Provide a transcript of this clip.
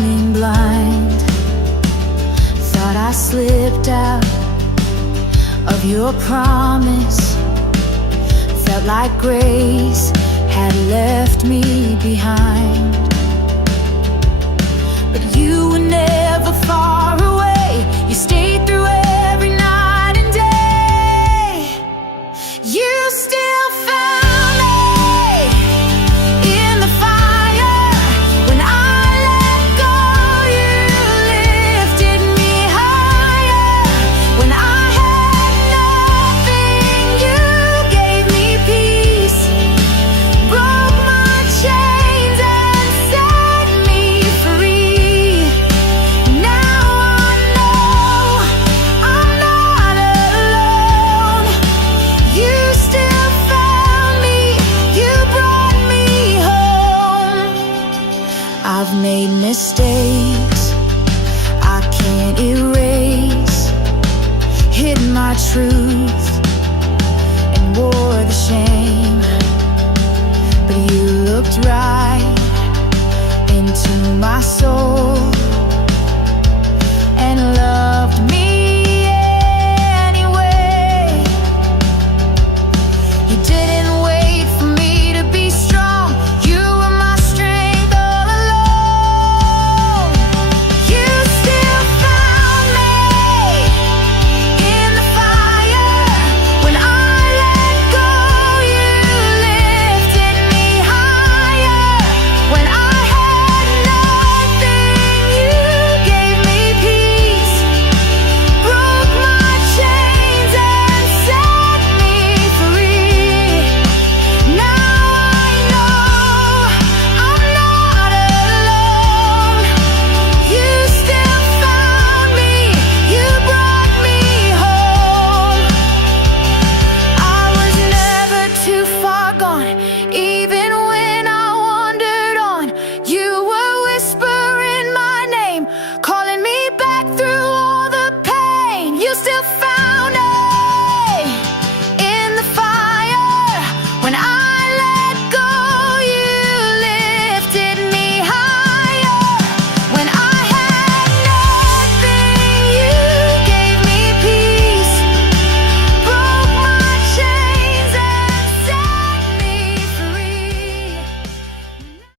running blind. Thought I slipped out of your promise. Felt like grace had left me behind. But you were never far away. You stayed through every night and day. You still